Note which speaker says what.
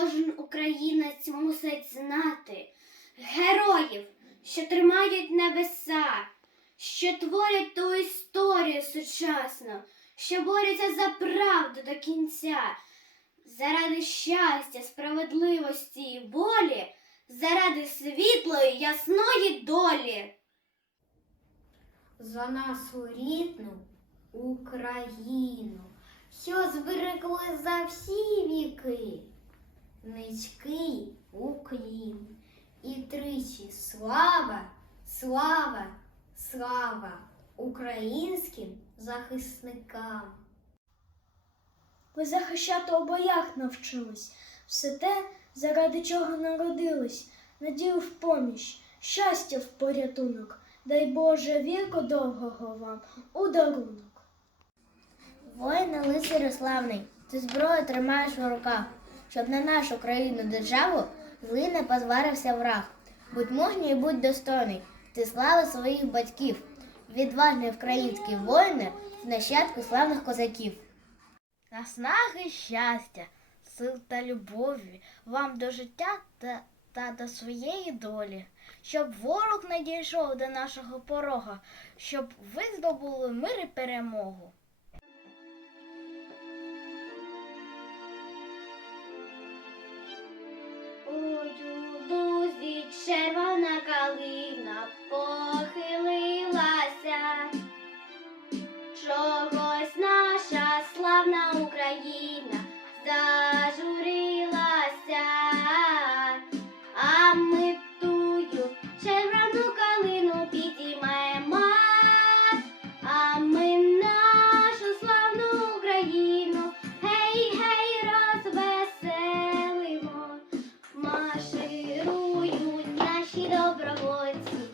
Speaker 1: кожен українець мусить знати героїв, що тримають небеса, що творять ту історію сучасну, що борються за правду до кінця, заради щастя, справедливості і волі, заради світлої, ясної долі.
Speaker 2: за нашу рідну Україну, що зберегли за всі віки. Низький уклін і тричі слава, слава, слава українським захисникам.
Speaker 3: Ви захищати у боях навчились, все те, заради чого народились, надію в поміч, щастя в порятунок. Дай Боже віку довгого вам у дарунок.
Speaker 2: Воїне лицарю славний, ти зброю тримаєш в руках, щоб на нашу країну державу злий не позварився враг. Будь мужній будь достойний, ти слави своїх батьків, відважний український воїне з нащадку славних козаків. Наснаги щастя, сил та любові вам до життя та, та до своєї долі, щоб ворог не дійшов до нашого порога, щоб ви здобули мир і перемогу. Thank.